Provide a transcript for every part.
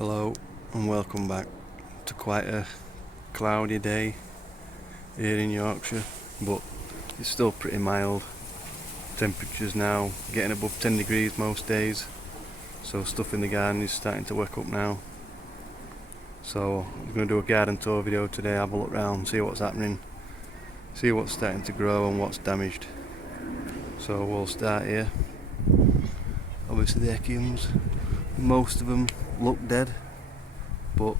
Hello and welcome back to quite a cloudy day here in Yorkshire, but it's still pretty mild. Temperatures now getting above 10 degrees most days, so stuff in the garden is starting to wake up now. So I'm going to do a garden tour video today, have a look round, see what's happening, see what's starting to grow and what's damaged. So we'll start here. Obviously the echiums, most of them look dead, but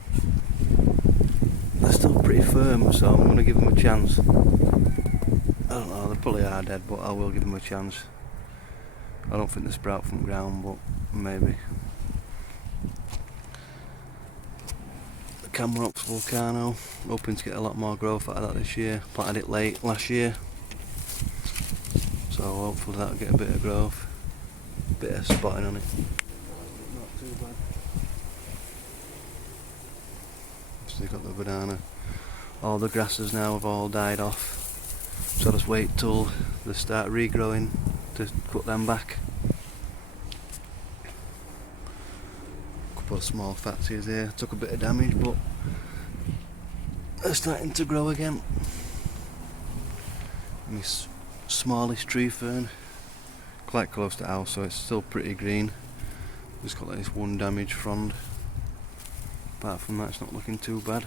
they're still pretty firm, so I'm going to give them a chance. I don't know, they probably are dead, but I will give them a chance. I don't think they sprout from ground, but maybe. The Camerops volcano, hoping to get a lot more growth out of that this year. Planted it late last year, so hopefully that'll get a bit of growth, a bit of spotting on it. Not too bad. Still got the banana. All the grasses now have all died off, so I'll just wait till they start regrowing to cut them back. A couple of small fatsias here, took a bit of damage, but they're starting to grow again. And this smallest tree fern, quite close to the house, so it's still pretty green. Just got like this one damaged frond. Apart from that, it's not looking too bad.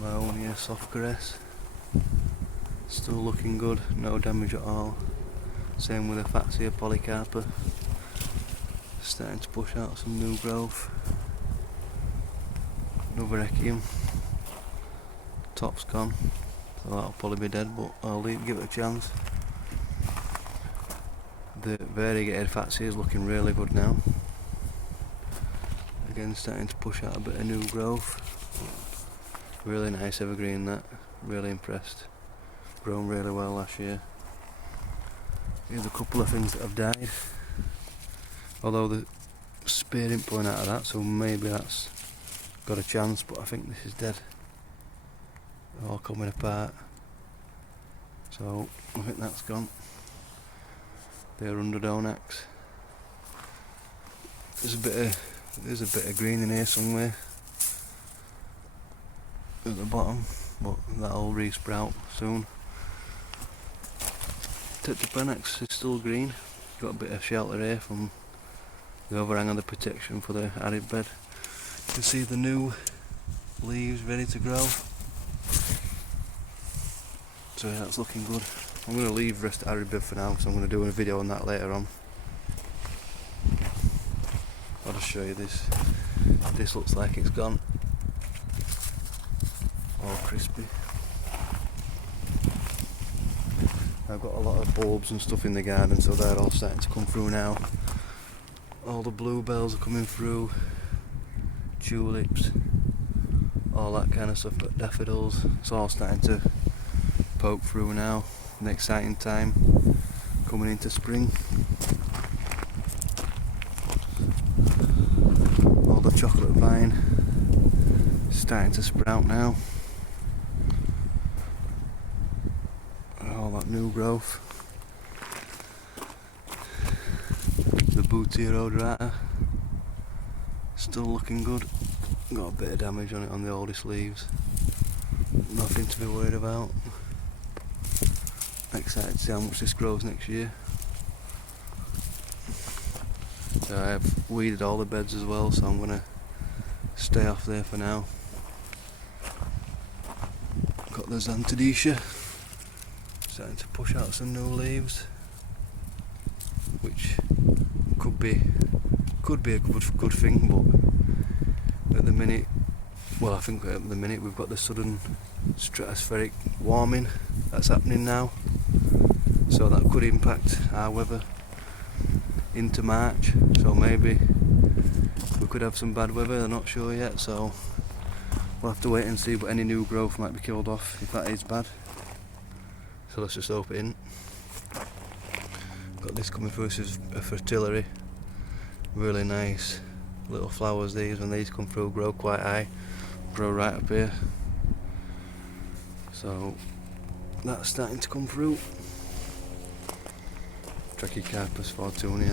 My own here, soft caress. Still looking good, no damage at all. Same with the Fatsia polycarpa. Starting to push out some new growth. Another echium. Top's gone, so that'll probably be dead, but I'll give it a chance. The variegated Fatsia is looking really good now. Again, starting to push out a bit of new growth. Really nice evergreen, that. Really impressed. Grown really well last year. Here's a couple of things that have died. Although the spear isn't pulling out of that, so maybe that's got a chance, but I think this is dead. They're all coming apart. So I think that's gone. They're under donax. There's a bit of green in here somewhere at the bottom, but that'll re-sprout soon. Tetrapenax is still green. Got a bit of shelter here from the overhang of the protection for the arid bed. You can see the new leaves ready to grow. So yeah, that's looking good. I'm going to leave the rest of arid bed for now, because I'm going to do a video on that later on. I'll just show you this. This looks like it's gone. All crispy. I've got a lot of bulbs and stuff in the garden, so they're all starting to come through now. All the bluebells are coming through. Tulips. All that kind of stuff, but daffodils. It's all starting to poke through now. An exciting time coming into spring. All the chocolate vine is starting to sprout now. All that new growth. The Bootia odorata still looking good. Got a bit of damage on it on the oldest leaves. Nothing to be worried about. Excited to see how much this grows next year. So I have weeded all the beds as well, so I'm going to stay off there for now. Got the Xanthodecia starting to push out some new leaves, which could be a good thing, but at the minute, well, I think at the minute we've got the sudden stratospheric warming that's happening now, so that could impact our weather into March. So maybe we could have some bad weather, I'm not sure yet, so we'll have to wait and see, but any new growth might be killed off if that is bad. So let's just hope it isn't. Got this coming through, this is a fertility. Really nice little flowers these, when these come through, grow quite high, grow right up here. So that's starting to come through. Trachycarpus fortunii,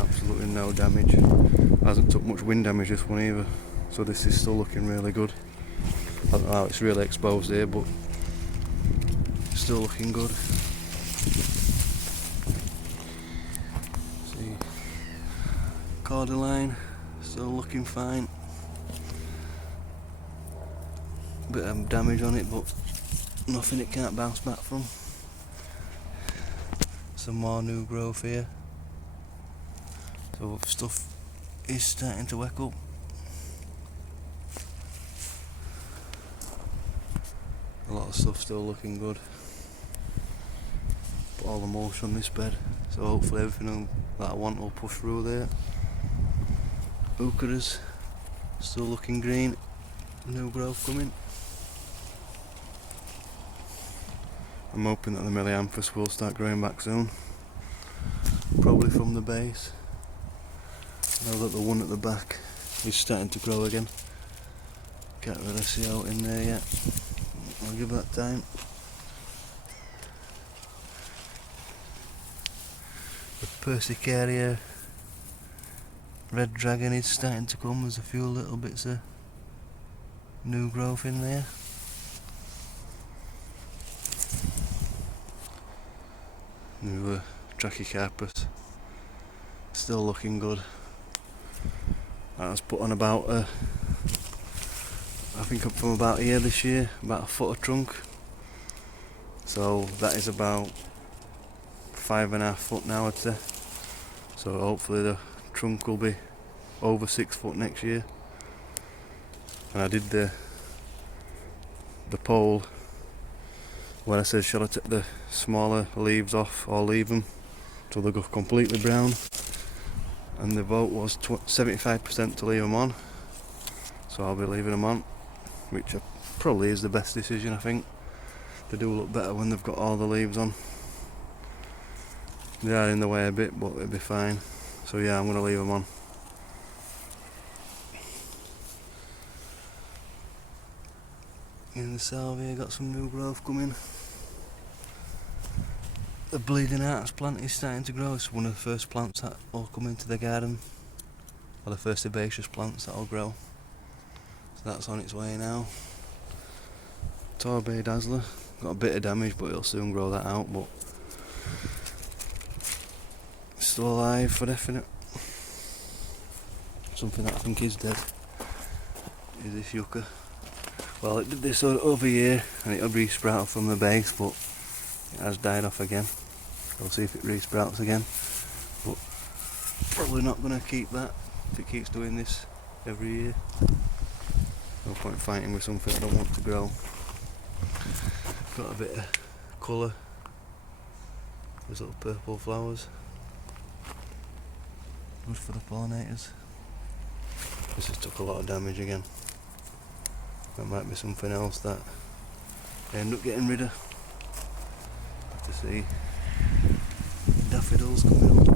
absolutely no damage. Hasn't took much wind damage this one either, so this is still looking really good. I don't know how it's really exposed here, but still looking good. See, cordyline still looking fine. Bit of damage on it, but nothing it can't bounce back from. Some more new growth here, so stuff is starting to wake up. A lot of stuff still looking good. Put all the mulch on this bed, so hopefully everything that I want will push through there. Eucharis still looking green, new growth coming. I'm hoping that the Melianthus will start growing back soon, probably from the base. Now that the one at the back is starting to grow again. Can't really see out in there yet. I'll give that time. The Persicaria red dragon is starting to come. There's a few little bits of new growth in there. New Trachycarpus, still looking good. That was put on about I think up from about here this year, about a foot of trunk. So that is about 5.5 foot now, I'd say. So hopefully the trunk will be over 6 foot next year. And I did the pole when I said shall I take the smaller leaves off or leave them till they go completely brown, and the vote was 75% to leave them on, so I'll be leaving them on, which probably is the best decision. I think they do look better when they've got all the leaves on. They are in the way a bit, but it'll be fine. So yeah, I'm going to leave them on. In the salvia, got some new growth coming. The bleeding hearts plant is starting to grow. It's one of the first plants that will come into the garden, or the first herbaceous plants that will grow. So that's on its way now. Torbay dazzler, got a bit of damage, but it'll soon grow that out. But it's still alive for definite. Something that I think is dead is this yucca. Well, it did this over here and it'll re-sprout from the base, but it has died off again. We'll see if it re-sprouts again, but probably not going to keep that if it keeps doing this every year. No point fighting with something I don't want to grow. Got a bit of colour, those little purple flowers, good for the pollinators. This has took a lot of damage again. That might be something else that I end up getting rid of. Have to see. Daffodils coming up.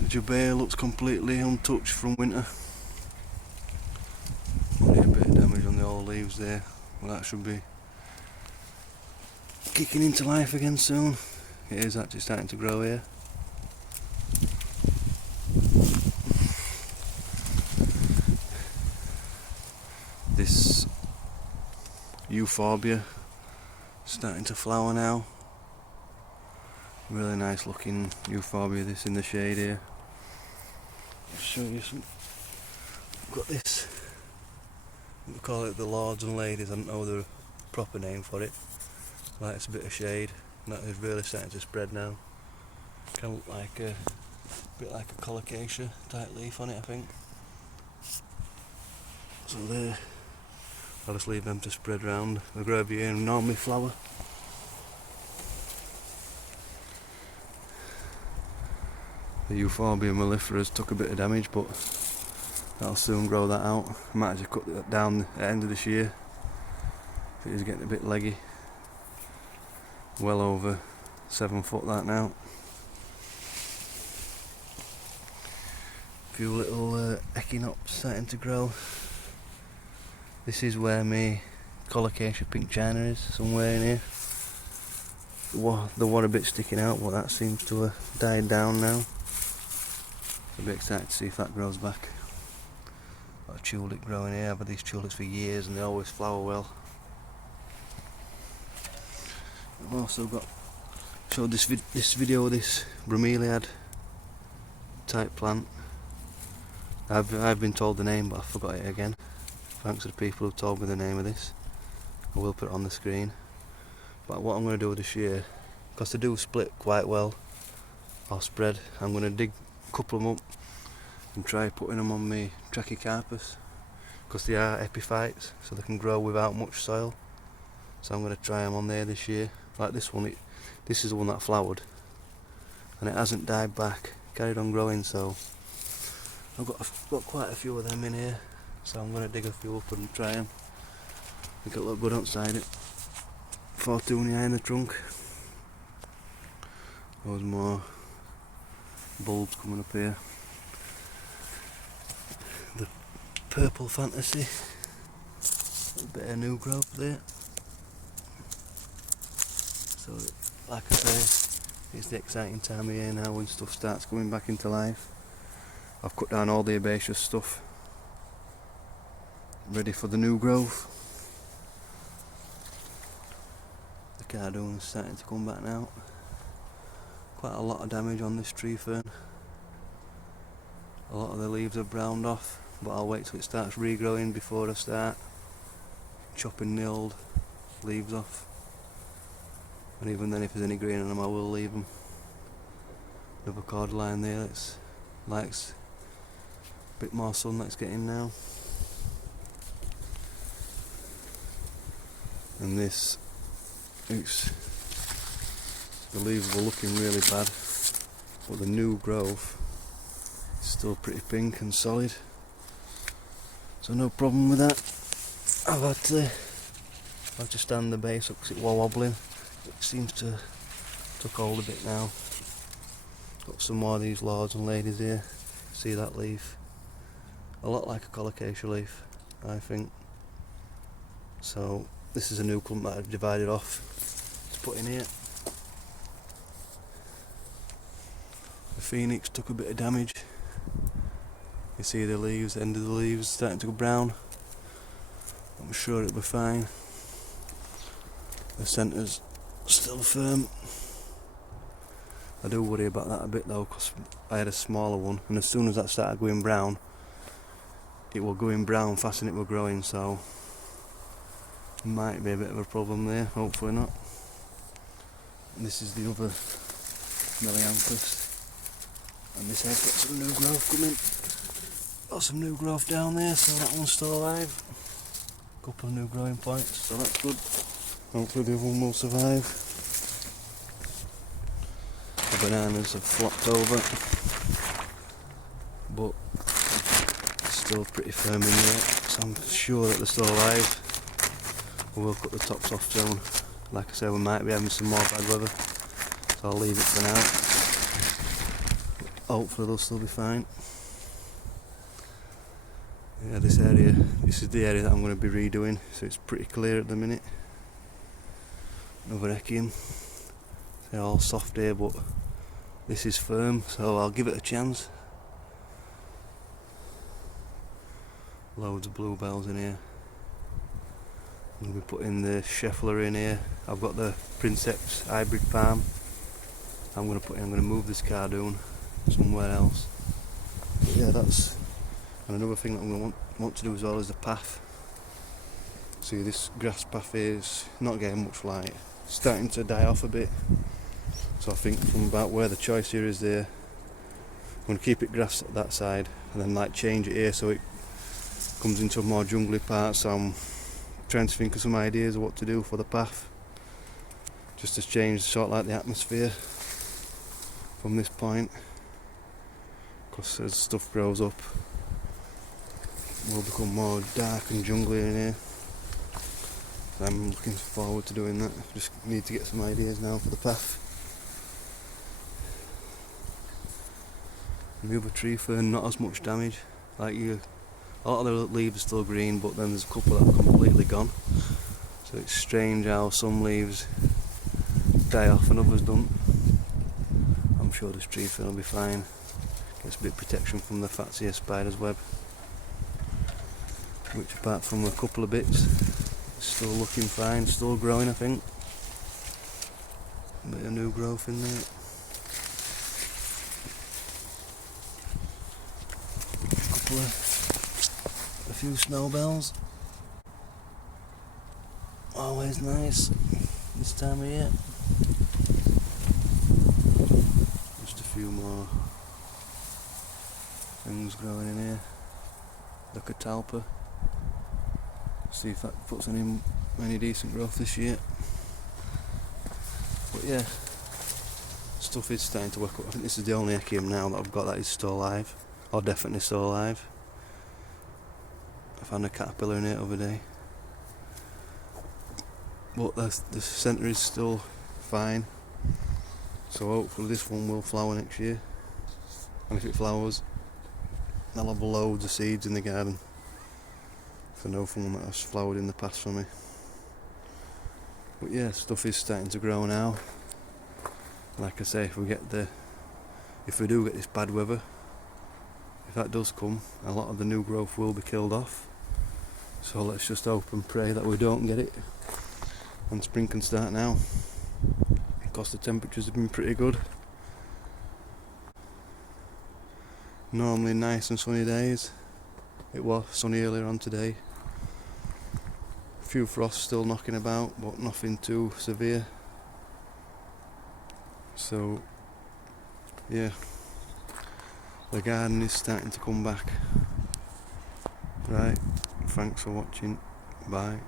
The jubea looks completely untouched from winter. Only a bit of damage on the old leaves there. Well, that should be kicking into life again soon. It is actually starting to grow here. This euphorbia starting to flower now. Really nice looking euphorbia, this in the shade here. I'll show you some. I've got this, we call it the lords and ladies, I don't know the proper name for it. Likes a bit of shade, and that is really starting to spread now. Kind of look like a bit like a colocasia type leaf on it, I think. So there, I'll just leave them to spread round. The grevia normally flower. The euphorbia mellifera took a bit of damage, but that'll soon grow that out. I might just cut that down at the end of this year. It is getting a bit leggy. Well over 7 foot that now. A few little echinops starting to grow. This is where my colocasia pink china is, somewhere in here. the one a bit sticking out, but that seems to have died down now. I'll be excited to see if that grows back. Got a tulip growing here. I've had these tulips for years and they always flower well. I've also got showed this video this bromeliad type plant. I've been told the name, but I forgot it again. Thanks to the people who told me the name of this. I will put it on the screen. But what I'm going to do this year, because they do split quite well, or spread, I'm going to dig a couple of them up and try putting them on my trachycarpus, because they are epiphytes, so they can grow without much soil. So I'm going to try them on there this year. Like this one, this is the one that flowered, and it hasn't died back, carried on growing, so I've got quite a few of them in here. So I'm going to dig a few up and try them. Make it look good outside it. Fortunia in the trunk. There's more bulbs coming up here. The purple fantasy. A bit of new growth there. So, like I say, it's the exciting time of year now when stuff starts coming back into life. I've cut down all the herbaceous stuff, ready for the new growth. The cardoon's starting to come back now. Quite a lot of damage on this tree fern. A lot of the leaves are browned off, but I'll wait till it starts regrowing before I start chopping the old leaves off. And even then, if there's any green on them, I will leave them. Another cordyline there that likes a bit more sun that's getting now. And this, the leaves were looking really bad, but the new growth is still pretty pink and solid, so no problem with that. I've had to stand the base up because it was wobbling. It seems to took hold a bit now. Got some more of these lords and ladies here. See that leaf? A lot like a colocasia leaf, I think. So this is a new clump that I've divided off to put in here. The phoenix took a bit of damage. You see the leaves, the end of the leaves starting to go brown. I'm sure it'll be fine. The centre's still firm. I do worry about that a bit though, because I had a smaller one, and as soon as that started going brown, it will go in brown fast and it will growing, so might be a bit of a problem there, hopefully not. And this is the other Melianthus, and this head's got some new growth coming. Got some new growth down there, so that one's still alive. Couple of new growing points, so that's good. Hopefully the other one will survive. The bananas have flopped over, but still pretty firm in there, so I'm sure that they're still alive. We'll cut the tops off soon. Like I said, we might be having some more bad weather, so I'll leave it for now. Hopefully they'll still be fine. Yeah, this is the area that I'm going to be redoing, so it's pretty clear at the minute. Another echium. They're all soft here, but this is firm, so I'll give it a chance. Loads of bluebells in here. I'm going to be putting the Scheffler in here. I've got the Princeps hybrid palm. I'm going to move this cardoon somewhere else. But yeah, that's. And another thing that I'm going to want to do as well is the path. See, this grass path is not getting much light. It's starting to die off a bit. So I think from about where the choice here is there, I'm going to keep it grass at that side and then like change it here so it comes into a more jungly part. So I'm trying to think of some ideas of what to do for the path, just to change sort of like the atmosphere from this point, because as stuff grows up it will become more dark and jungly in here. So I'm looking forward to doing that. Just need to get some ideas now for the path. And the other tree fern, not as much damage. A lot of the leaves are still green, but then there's a couple that are completely gone. So it's strange how some leaves die off and others don't. I'm sure this tree fern will be fine. Gets a bit of protection from the fatsier spider's web, which apart from a couple of bits, is still looking fine, still growing I think. A bit of new growth in there. A few snowbells. Always nice this time of year. Just a few more things growing in here. The catalpa. See if that puts any decent growth this year. But yeah, stuff is starting to work up. I think this is the only echium now that I've got that is still alive, or definitely still alive. I found a caterpillar in it the other day. But the centre is still fine, so hopefully this one will flower next year, and if it flowers I'll have loads of seeds in the garden for no one that has flowered in the past for me. But yeah, stuff is starting to grow now. Like I say, if we do get this bad weather, if that does come, a lot of the new growth will be killed off, so let's just hope and pray that we don't get it and spring can start now, because the temperatures have been pretty good. Normally nice and sunny days. It was sunny earlier on today. A few frosts still knocking about, but nothing too severe. So yeah, the garden is starting to come back. Right, thanks for watching, bye.